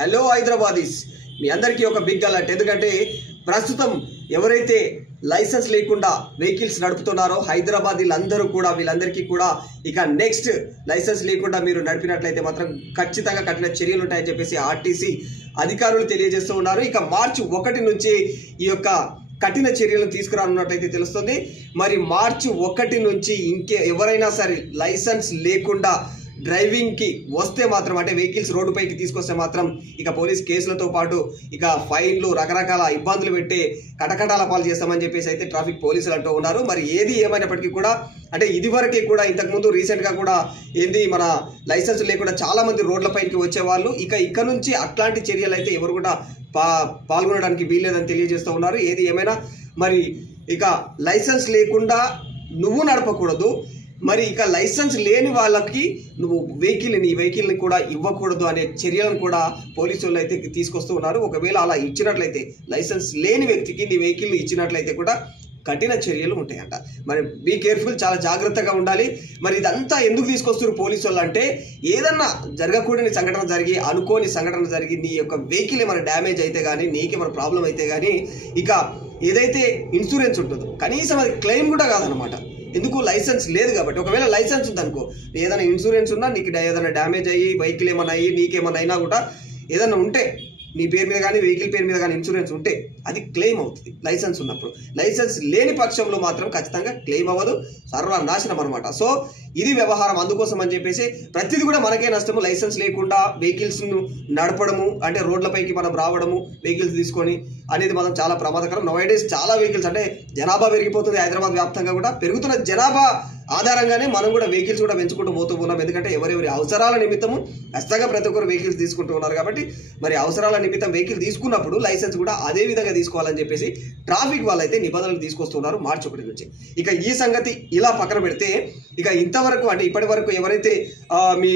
Hello Hyderabadis, మీ అందరికీ ఒక big alert. ఎందుకంటే ప్రస్తుతం ఎవరైతే లైసెన్స్ లేకుండా వెహికల్స్ నడుపుతున్నారో హైదరాబాద్ వీళ్ళందరికీ కూడా ఇక నెక్స్ట్ లైసెన్స్ లేకుండా మీరు నడిపినట్లయితే మాత్రం ఖచ్చితంగా కఠిన చర్యలు ఉంటాయని చెప్పేసి ఆర్టీసీ అధికారులు తెలియజేస్తూ ఉన్నారు. ఇక మార్చి 1 నుంచి ఈ యొక్క కఠిన చర్యలను తీసుకురానున్నట్లయితే తెలుస్తుంది. మరి మార్చి 1 నుంచి ఎవరైనా సరే లైసెన్స్ లేకుండా డ్రైవింగ్కి వస్తే మాత్రం, అంటే వెహికల్స్ రోడ్డుపైకి తీసుకొస్తే మాత్రం ఇక పోలీస్ కేసులతో పాటు ఇక ఫైన్లు, రకరకాల ఇబ్బందులు పెట్టి కటకటాల పాలు చేస్తామని చెప్పేసి అయితే ట్రాఫిక్ పోలీసులు అంటూ ఉన్నారు. మరి ఏది ఏమైనప్పటికీ కూడా, అంటే ఇదివరకే కూడా ఇంతకుముందు రీసెంట్గా కూడా మన లైసెన్స్ లేకుండా చాలామంది రోడ్లపైకి వచ్చేవాళ్ళు. ఇక నుంచి అట్లాంటి చర్యలు అయితే ఎవరు కూడా పాల్గొనడానికి వీల్లేదని తెలియజేస్తూ ఉన్నారు. ఏది ఏమైనా మరి ఇక లైసెన్స్ లేకుండా నువ్వు నడపకూడదు, మరి ఇక లైసెన్స్ లేని వాళ్ళకి నువ్వు నీ వెహికల్ని కూడా ఇవ్వకూడదు అనే చర్యలను కూడా పోలీసులు అయితే తీసుకొస్తూ ఉన్నారు. ఒకవేళ అలా ఇచ్చినట్లయితే, లైసెన్స్ లేని వ్యక్తికి నీ వెహికల్ని ఇచ్చినట్లయితే కూడా కఠిన చర్యలు ఉంటాయంట. మరి బీ కేర్ఫుల్, చాలా జాగ్రత్తగా ఉండాలి. మరి ఇదంతా ఎందుకు తీసుకొస్తున్నారు పోలీసు వాళ్ళు అంటే, ఏదన్నా జరగకూడని సంఘటన జరిగి, అనుకోని సంఘటన జరిగి నీ యొక్క వెహికల్ ఏమైనా డ్యామేజ్ అయితే కానీ, నీకేమైనా ప్రాబ్లం అయితే కానీ, ఇక ఏదైతే ఇన్సూరెన్స్ ఉంటుందో కనీసం అది క్లెయిమ్ కూడా కాదనమాట. ఎందుకు? లైసెన్స్ లేదు కాబట్టి. ఒకవేళ లైసెన్స్ ఉందనుకో, ఏదైనా ఇన్సూరెన్స్ ఉన్నా, నీకు ఏదైనా డ్యామేజ్ అయ్యి వెహికల్ ఏమైనా అయ్యి నీకేమైనా అయినా కూడా, ఏదైనా ఉంటే నీ పేరు మీద కానీ వెహికల్ పేరు మీద కానీ ఇన్సూరెన్స్ ఉంటే అది క్లెయిమ్ అవుతుంది లైసెన్స్ ఉన్నప్పుడు. లైసెన్స్ లేని పక్షంలో మాత్రం ఖచ్చితంగా క్లెయిమ్ అవ్వదు, సర్వనాశనం అనమాట. సో ఇది వ్యవహారం. అందుకోసం అని చెప్పేసి ప్రతిదీ కూడా మనకే నష్టము. లైసెన్స్ లేకుండా వెహికల్స్ను నడపడము, అంటే రోడ్లపైకి మనం రావడము వెహికల్స్ తీసుకొని అనేది మనం చాలా ప్రమాదకరం. నౌడేస్ చాలా వెహికల్స్, అంటే జనాభా పెరిగిపోతుంది హైదరాబాద్ వ్యాప్తంగా కూడా. పెరుగుతున్న జనాభా ఆధారంగానే మనం కూడా వెహికల్స్ కూడా పెంచుకుంటూ పోతూ ఉన్నాం. ఎందుకంటే ఎవరెవరి అవసరాల నిమిత్తము ఖచ్చితంగా ప్రతి ఒక్కరు వెహికల్స్ తీసుకుంటూ ఉన్నారు కాబట్టి, మరి అవసరాల నిమిత్తం వెహికల్ తీసుకున్నప్పుడు లైసెన్స్ కూడా అదే విధంగా తీసుకోవాలని చెప్పేసి ట్రాఫిక్ వాళ్ళైతే నిబంధనలు తీసుకొస్తున్నారు మార్చి 1 నుంచి. ఇక ఈ సంగతి ఇలా పక్కన పెడితే, ఇక ఇంతవరకు అంటే ఇప్పటి వరకు ఎవరైతే మీ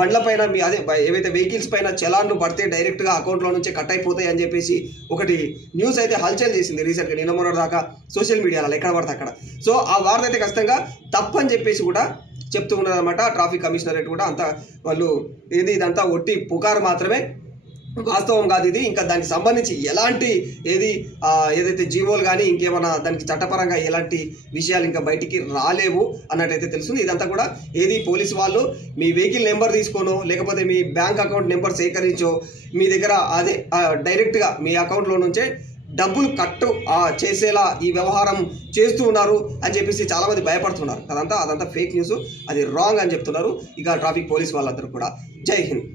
బండ్ల పైన ఏవైతే వెహికల్స్ పైన చలాన్లు పడితే డైరెక్ట్గా అకౌంట్లో నుంచి కట్ అయిపోతాయి అని చెప్పేసి ఒకటి న్యూస్ అయితే హల్చల్ చేసింది రీసెంట్గా, నిన్న మొన్న దాకా సోషల్ మీడియాలో ఎక్కడ పడితే అక్కడ. సో ఆ వార్త అయితే ఖచ్చితంగా తప్పని చెప్పేసి కూడా చెప్తూ ఉన్నారన్నమాట ట్రాఫిక్ కమిషనరేట్ కూడా. అంతా వాళ్ళు ఇదంతా ఒట్టి పుకారు మాత్రమే, వాస్తవం కాదు ఇది. ఇంకా దానికి సంబంధించి ఎలాంటి ఏదైతే జీవోలు కానీ ఇంకేమైనా దానికి చట్టపరంగా ఎలాంటి విషయాలు ఇంకా బయటికి రాలేవు అన్నట్టయితే తెలుస్తుంది. ఇదంతా కూడా పోలీసు వాళ్ళు మీ వెహికల్ నెంబర్ తీసుకోనో, లేకపోతే మీ బ్యాంక్ అకౌంట్ నెంబర్ సేకరించో, మీ దగ్గర డైరెక్ట్గా మీ అకౌంట్లో నుంచే డబ్బులు కట్టు చేసేలా ఈ వ్యవహారం చేస్తూ ఉన్నారు అని చెప్పేసి చాలామంది భయపడుతున్నారు. అదంతా ఫేక్ న్యూస్, అది రాంగ్ అని చెప్తున్నారు ఇక ట్రాఫిక్ పోలీస్ వాళ్ళందరూ కూడా. జై హింద్.